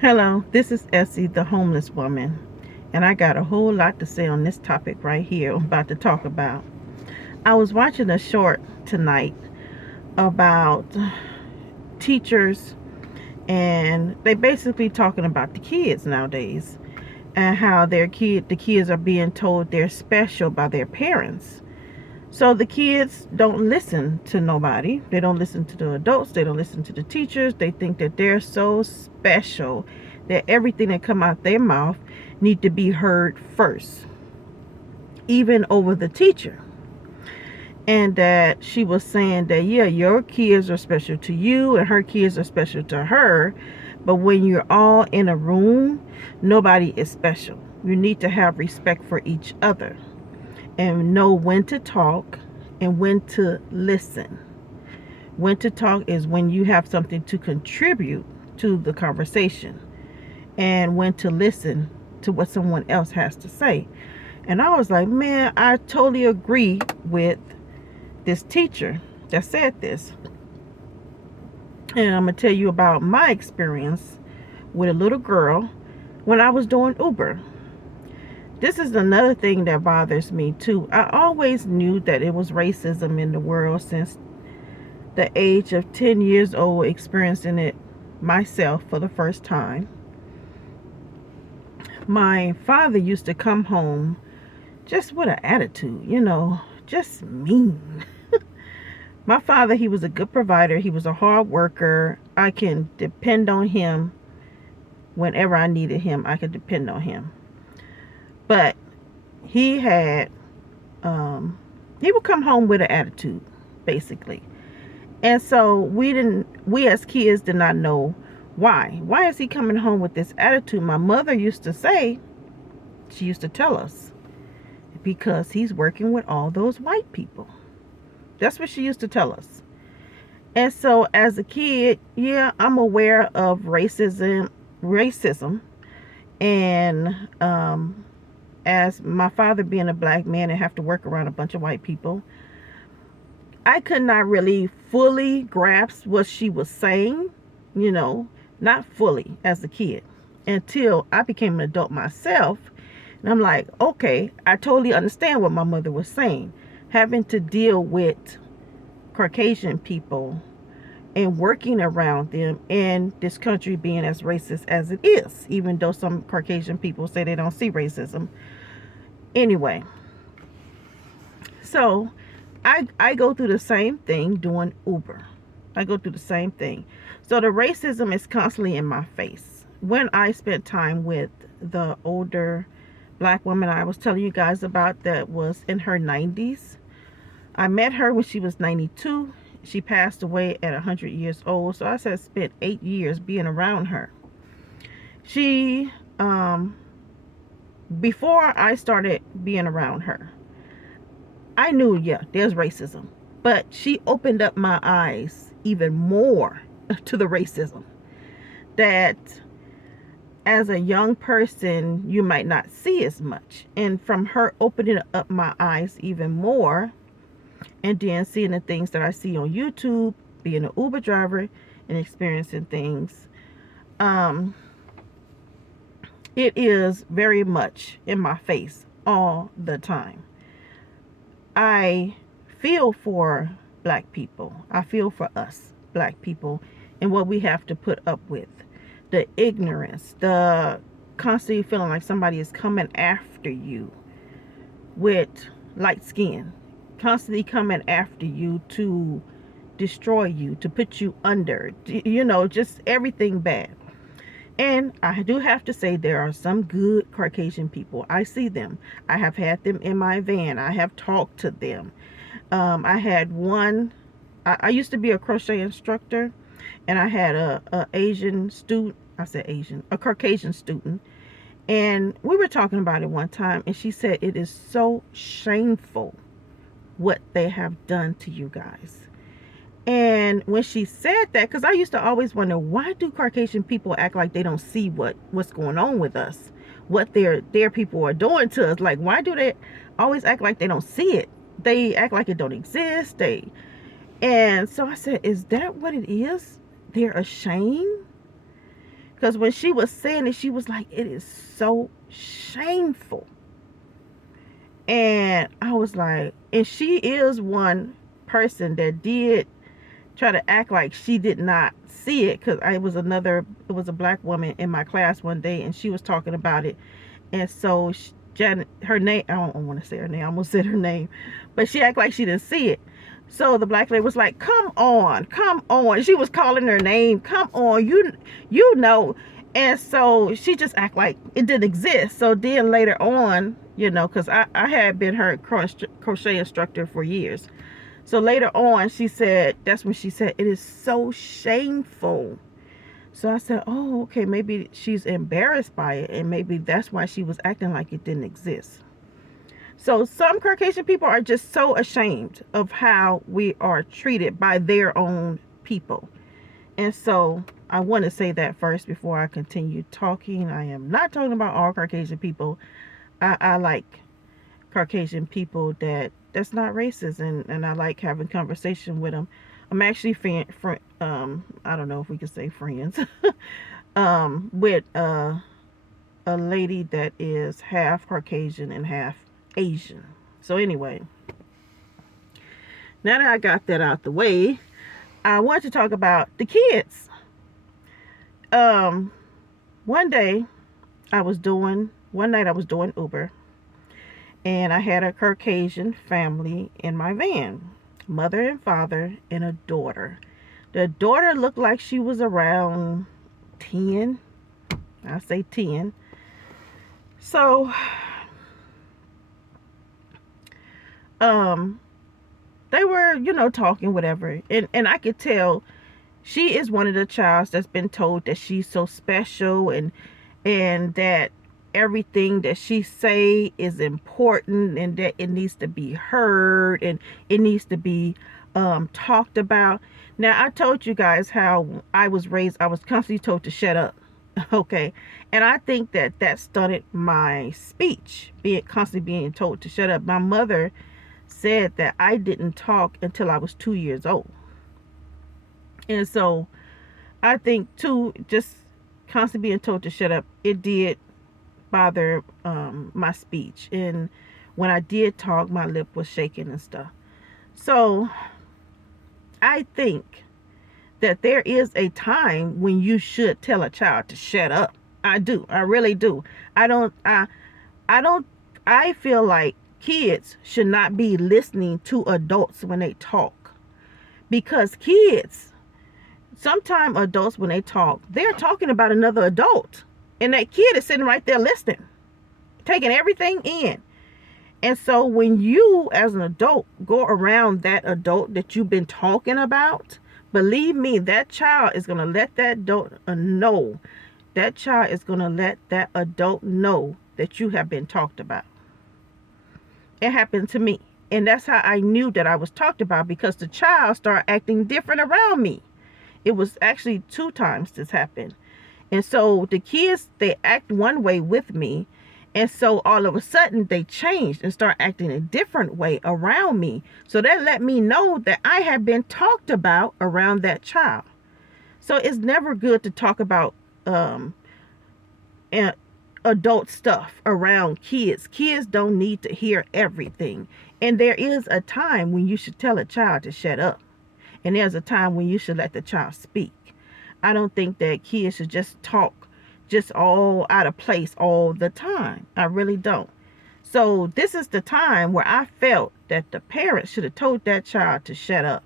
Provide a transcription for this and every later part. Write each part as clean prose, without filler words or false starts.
Hello, this is Essie, the homeless woman, and I got a whole lot to say on this topic right here I'm about to talk about. I was watching a short tonight about teachers, and they basically talking about the kids nowadays and how the kids are being told they're special by their parents. So the kids don't listen to nobody. They don't listen to the adults. They don't listen to the teachers. They think that they're so special that everything that come out their mouth need to be heard first, even over the teacher. And that she was saying that, yeah, your kids are special to you and her kids are special to her. But when you're all in a room, nobody is special. You need to have respect for each other and know when to talk and when to listen. When to talk is when you have something to contribute to the conversation, and when to listen to what someone else has to say. And I was like, man, I totally agree with this teacher that said this. And I'm going to tell you about my experience with a little girl when I was doing Uber. This is another thing that bothers me too. I always knew that it was racism in the world since the age of 10 years old, experiencing it myself for the first time. My father used to come home just with an attitude, just mean. My father, he was a good provider. He was a hard worker. I can depend on him whenever I needed him. I could depend on him. But he had, he would come home with an attitude, basically. And so we as kids did not know why. Why is he coming home with this attitude? My mother used to say, she used to tell us, because he's working with all those white people. That's what she used to tell us. And so as a kid, yeah, I'm aware of racism, and as my father being a black man and have to work around a bunch of white people, I could not really fully grasp what she was saying, not fully as a kid, until I became an adult myself. And I'm like, okay, I totally understand what my mother was saying. Having to deal with Caucasian people and working around them, and this country being as racist as it is, even though some Caucasian people say they don't see racism. Anyway, so I go through the same thing doing Uber. I go through the same thing. So the racism is constantly in my face. When I spent time with the older black woman I was telling you guys about that was in her 90s, I met her when she was 92. She passed away at 100 years old. So I said spent 8 years being around her. She, before I started being around her, I knew, yeah, there's racism. But she opened up my eyes even more to the racism. That as a young person, you might not see as much. And from her opening up my eyes even more, and then seeing the things that I see on YouTube, being an Uber driver and experiencing things, it is very much in my face all the time. I feel for black people. I feel for us black people and what we have to put up with. The ignorance, the constantly feeling like somebody is coming after you with light skin, constantly coming after you to destroy you, to put you under, just everything bad. And I do have to say, there are some good Caucasian people. I see them. I have had them in my van. I have talked to them. I had one, I used to be a crochet instructor, and I had a Asian student. I said Asian, a Caucasian student. And we were talking about it one time, and she said it is so shameful what they have done to you guys. And when she said that, because I used to always wonder, why do Caucasian people act like they don't see what's going on with us, what their people are doing to us? Like, why do they always act like they don't see it? They act like it don't exist. And so I said, is that what it is? They're ashamed. Because when she was saying it, she was like, it is so shameful. And I was like, and she is one person that did try to act like she did not see it, because it was a black woman in my class one day, and she was talking about it. And so Janet, her name, I don't want to say her name, I almost said her name, but she acted like she didn't see it. So the black lady was like, come on, come on. She was calling her name, come on, you know. And so she just act like it didn't exist. So then later on, because I had been her crochet instructor for years. So later on, that's when she said, it is so shameful. So I said, oh, okay, maybe she's embarrassed by it, and maybe that's why she was acting like it didn't exist. So some Caucasian people are just so ashamed of how we are treated by their own people. And so I want to say that first before I continue talking. I am not talking about all Caucasian people. I like Caucasian people that's not racist, and I like having conversation with them. I'm actually I don't know if we could say friends with a lady that is half Caucasian and half Asian. So anyway, now that I got that out the way, I want to talk about the kids. One night I was doing Uber, and I had a Caucasian family in my van, mother and father and a daughter. The daughter looked like she was around 10. I say 10. So, they were, talking, whatever. And I could tell she is one of the childs that's been told that she's so special, and that everything that she say is important, and that it needs to be heard, and it needs to be talked about. Now, I told you guys how I was raised. I was constantly told to shut up. Okay. And I think that stunted my speech, constantly being told to shut up. My mother said that I didn't talk until I was 2 years old. And so I think too, just constantly being told to shut up, it did bother my speech. And when I did talk, my lip was shaking and stuff. So I think that there is a time when you should tell a child to shut up. I do. I really do. I feel like kids should not be listening to adults when they talk, because sometimes adults, when they talk, they're talking about another adult, and that kid is sitting right there listening, taking everything in. And so when you as an adult go around that adult that you've been talking about, believe me, that child is going to let that adult know. That child is going to let that adult know that you have been talked about. It happened to me. And that's how I knew that I was talked about, because the child started acting different around me. It was actually 2 times this happened. And so the kids, they act one way with me. And so all of a sudden they changed and start acting a different way around me. So that let me know that I have been talked about around that child. So it's never good to talk about adult stuff around kids. Kids don't need to hear everything. And there is a time when you should tell a child to shut up. And there's a time when you should let the child speak. I don't think that kids should just talk just all out of place all the time. I really don't. So this is the time where I felt that the parents should have told that child to shut up.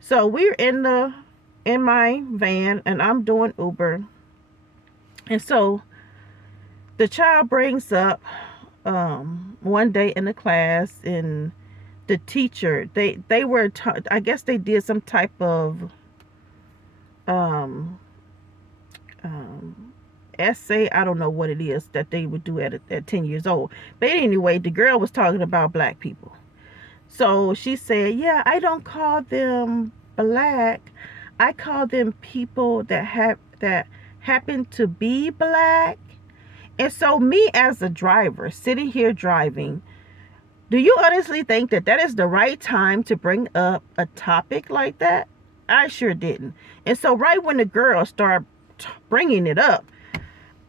So we're in my van, and I'm doing Uber. And so the child brings up one day in the class, and the teacher, they were I guess they did some type of essay. I don't know what it is that they would do at 10 years old. But anyway, the girl was talking about black people. So she said, yeah, I don't call them black. I call them people that happen to be black. And so me as a driver, sitting here driving, do you honestly think that is the right time to bring up a topic like that? I sure didn't. And so right when the girl started bringing it up,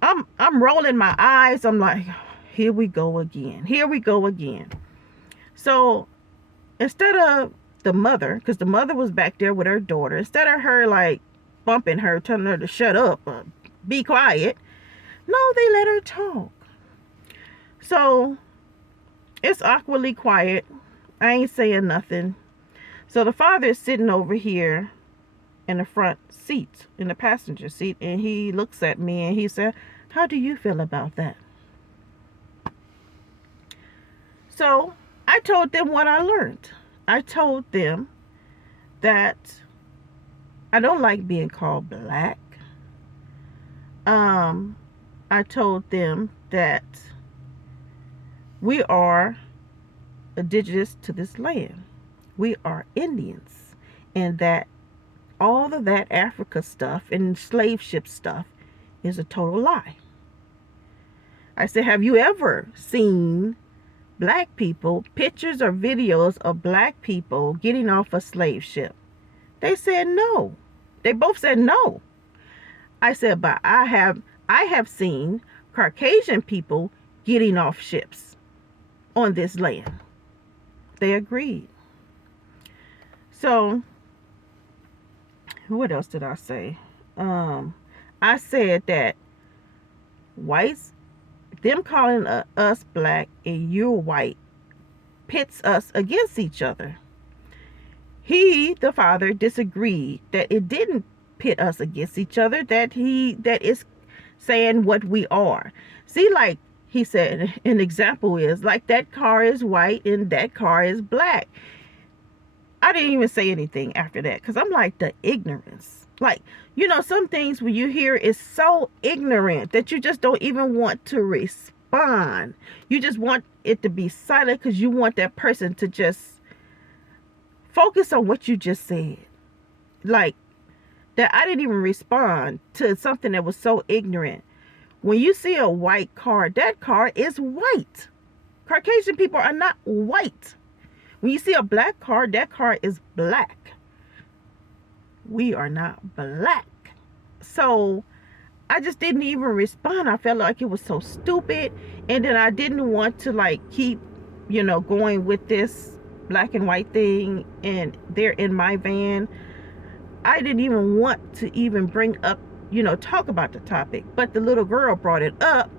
I'm rolling my eyes. I'm like, here we go again. Here we go again. So instead of the mother, because the mother was back there with her daughter, instead of her like bumping her, telling her to shut up, be quiet, no, they let her talk. So it's awkwardly quiet. I ain't saying nothing. So the father is sitting over here in the front seat, in the passenger seat, and he looks at me and he said, how do you feel about that? So I told them what I learned. I told them that I don't like being called black. I told them that we are indigenous to this land. We are Indians, and that all of that Africa stuff and slave ship stuff is a total lie. I said, have you ever seen black people, pictures or videos of black people getting off a slave ship? They said no. They both said no. I said, but I have seen Caucasian people getting off ships on this land. They agreed. So what else did I say? I said that whites, them calling us black and you're white, pits us against each other. He, the father, disagreed that it didn't pit us against each other, that is saying what we are. See, like he said, an example is like that car is white and that car is black. I didn't even say anything after that because I'm like, the ignorance. Like, you know, some things when you hear is so ignorant that you just don't even want to respond. You just want it to be silent because you want that person to just focus on what you just said. Like, that I didn't even respond to something that was so ignorant. When you see a white car, that car is white. Caucasian people are not white. When you see a black car, that car is black. We are not black. So I just didn't even respond. I felt like it was so stupid. And then I didn't want to like keep, you know, going with this black and white thing. And they're in my van. I didn't even want to even bring up, you know, talk about the topic. But the little girl brought it up.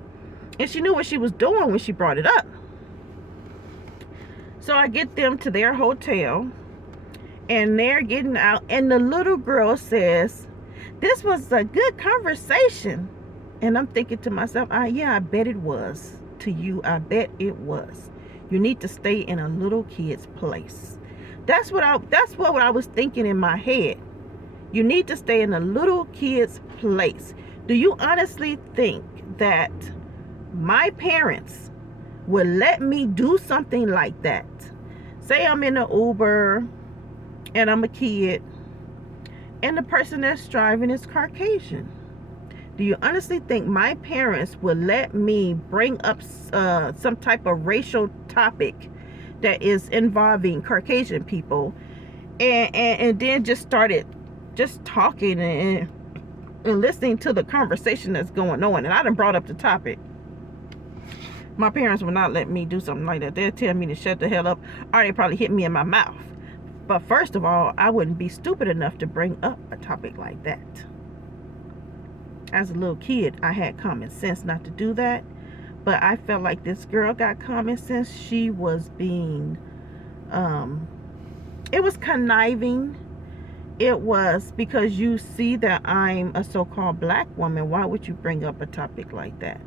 And she knew what she was doing when she brought it up. So I get them to their hotel. And they're getting out. And the little girl says, this was a good conversation. And I'm thinking to myself, yeah, I bet it was. To you, I bet it was. You need to stay in a little kid's place. That's what I was thinking in my head. You need to stay in a little kid's place. Do you honestly think that my parents would let me do something like that? Say I'm in an Uber and I'm a kid and the person that's driving is Caucasian. Do you honestly think my parents would let me bring up some type of racial topic that is involving Caucasian people and then just started just talking and listening to the conversation that's going on? And I done brought up the topic. My parents would not let me do something like that. They'd tell me to shut the hell up, or they probably hit me in my mouth. But first of all, I wouldn't be stupid enough to bring up a topic like that. As a little kid, I had common sense not to do that. But I felt like this girl got common sense. She was being, it was conniving. It was because you see that I'm a so-called black woman. Why would you bring up a topic like that?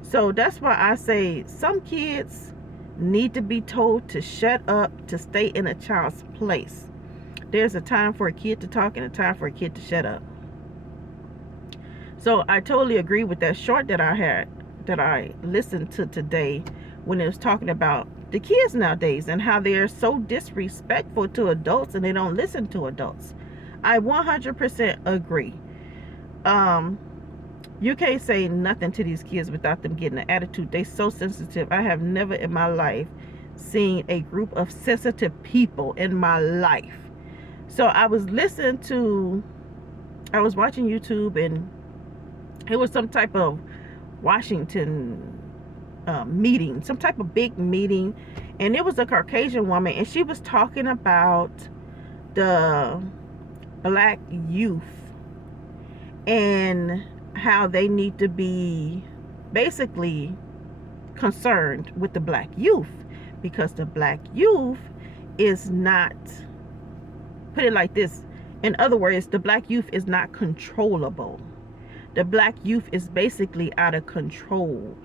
So that's why I say some kids need to be told to shut up, to stay in a child's place. There's a time for a kid to talk and a time for a kid to shut up. So I totally agree with that short that I listened to today when it was talking about the kids nowadays and how they're so disrespectful to adults and they don't listen to adults. I 100% agree. You can't say nothing to these kids without them getting an attitude. They're so sensitive. I have never in my life seen a group of sensitive people in my life. So I was watching YouTube, and It was some type of Washington meeting, some type of big meeting, and it was a Caucasian woman, and she was talking about the black youth and how they need to be basically concerned with the black youth, because the black youth is not, put it like this, in other words, the black youth is not controllable. The black youth is basically out of control.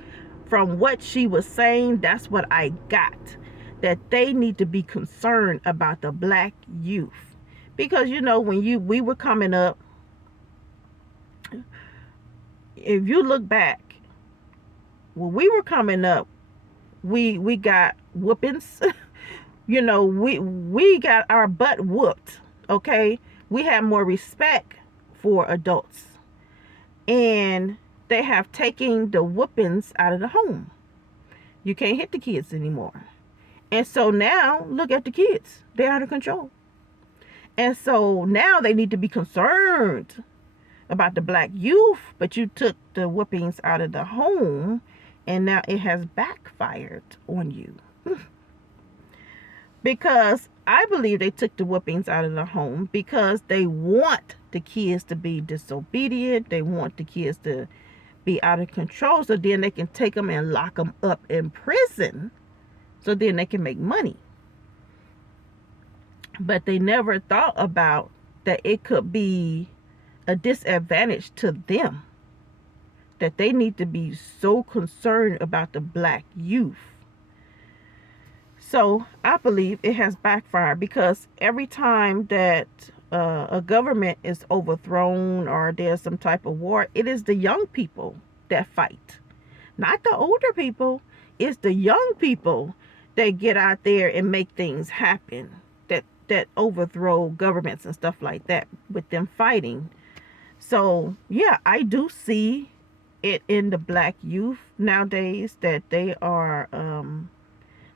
From what she was saying, that's what I got, that they need to be concerned about the black youth. Because when we were coming up, if you look back, when we were coming up, we got whoopings. We got our butt whooped. Okay, we have more respect for adults, and they have taken the whoopings out of the home. You can't hit the kids anymore. And so now look at the kids, they're out of control. And so now they need to be concerned about the black youth, but you took the whoopings out of the home, and now it has backfired on you. Because I believe they took the whoopings out of the home because they want the kids to be disobedient. They want the kids to be out of control, so then they can take them and lock them up in prison, so then they can make money. But they never thought about that it could be a disadvantage to them, that they need to be so concerned about the black youth. So I believe it has backfired, because every time that a government is overthrown or there's some type of war, it is the young people that fight, not the older people. It's the young people that get out there and make things happen, that overthrow governments and stuff like that, with them fighting. So yeah, I do see it in the black youth nowadays, that they are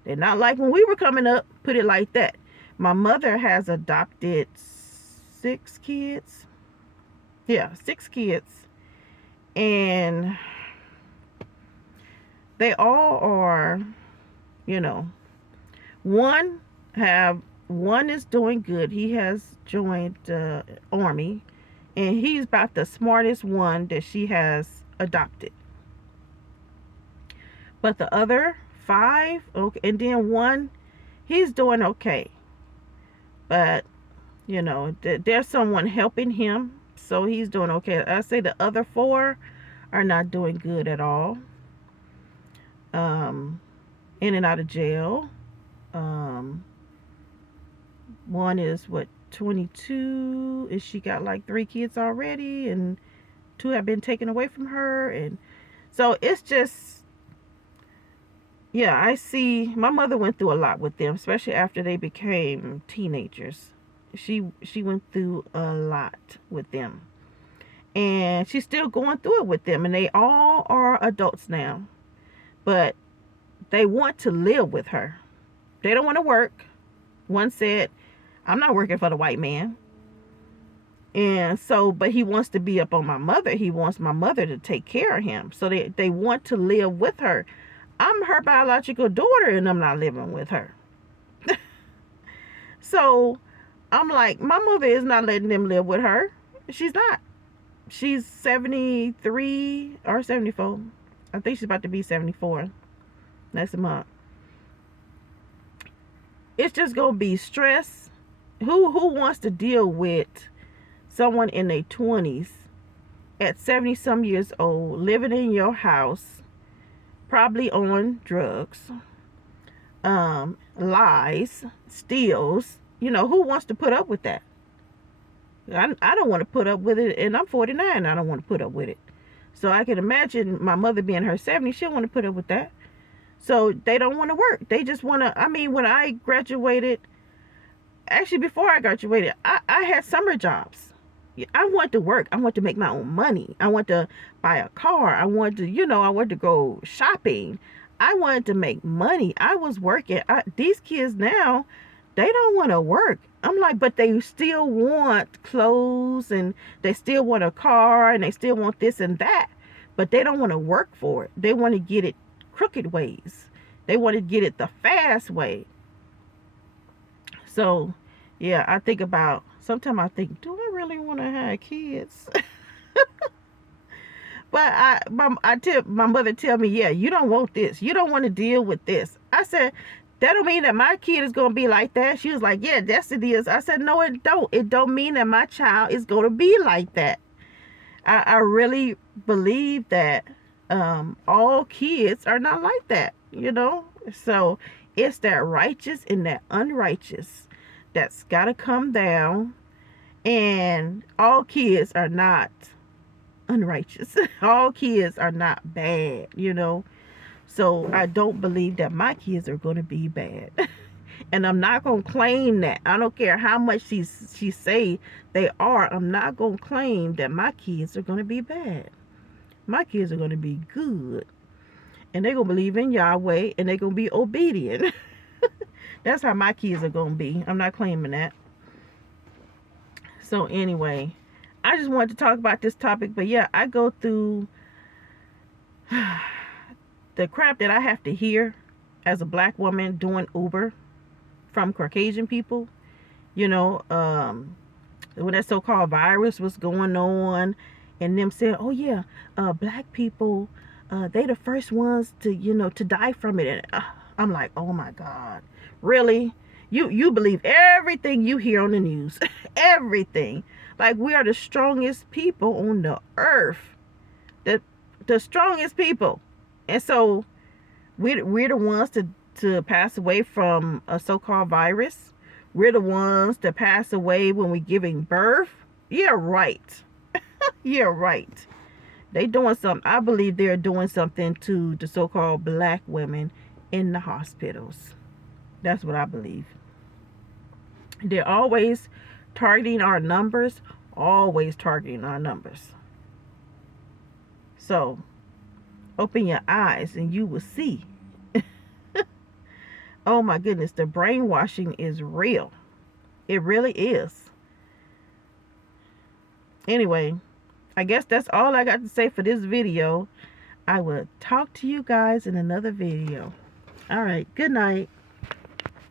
they're not like when we were coming up, put it like that. My mother has adopted 6 kids. Yeah, 6 kids. And they all are, one is doing good. He has joined the army, and he's about the smartest one that she has adopted. But the other 5, okay, and then one, he's doing okay. But, there's someone helping him, so he's doing okay. I say the other 4 are not doing good at all. In and out of jail. One is 22, and she got like 3 kids already, and 2 have been taken away from her. And so it's just, yeah, I see my mother went through a lot with them, especially after they became teenagers. She went through a lot with them, and she's still going through it with them, and they all are adults now, but they want to live with her. They don't want to work. One said, I'm not working for the white man. And so, but he wants to be up on my mother. He wants my mother to take care of him. So they want to live with her. I'm her biological daughter, and I'm not living with her. So I'm like, my mother is not letting them live with her. She's not. She's 73 or 74. I think she's about to be 74 next month. It's just going to be stress. Who wants to deal with someone in their 20s at 70 some years old, living in your house, probably on drugs, lies, steals? Who wants to put up with that? I don't want to put up with it, and I'm 49. I don't want to put up with it. So I can imagine my mother being her 70, she don't want to put up with that. So they don't want to work. They just want to, when I graduated, actually before I graduated, I had summer jobs. I want to work. I want to make my own money. I want to buy a car. I want to, I want to go shopping. I wanted to make money. I was working. These kids now, they don't want to work. I'm like, but they still want clothes, and they still want a car, and they still want this and that. but they don't want to work for it. They want to get it crooked ways. They want to get it the fast way. So, yeah, I think about, sometimes I think, do I really want to have kids? But my mother tell me, yeah, you don't want this. You don't want to deal with this. I said, that don't mean that my kid is going to be like that. She was like, yeah, that's it is. I said, no, it don't. It don't mean that my child is going to be like that. I really believe that all kids are not like that, you know. So it's that righteous and that unrighteous that's got to come down. And all kids are not unrighteous. All kids are not bad, you know. So I don't believe that my kids are going to be bad. And I'm not going to claim that. I don't care how much she say they are. I'm not going to claim that my kids are going to be bad. My kids are going to be good. And they're going to believe in Yahweh, and they're going to be obedient. That's how my kids are going to be. I'm not claiming that. So anyway, I just wanted to talk about this topic. But yeah, I go through the crap that I have to hear as a black woman doing Uber from Caucasian people. You know, when that so-called virus was going on, and them saying, oh yeah, black people, they the first ones to, you know, to die from it. And I'm like, oh my God, really? You believe everything you hear on the news. Everything. Like, we are the strongest people on the earth. The strongest people. And so we're the ones to pass away from a so-called virus. We're the ones that pass away when we're giving birth. Yeah, right. Yeah, right. They doing something. I believe they're doing something to the so-called black women in the hospitals. That's what I believe. They're always targeting our numbers. Always targeting our numbers. So, open your eyes and you will see. Oh my goodness, the brainwashing is real. It really is. Anyway, I guess that's all I got to say for this video. I will talk to you guys in another video. All right, good night.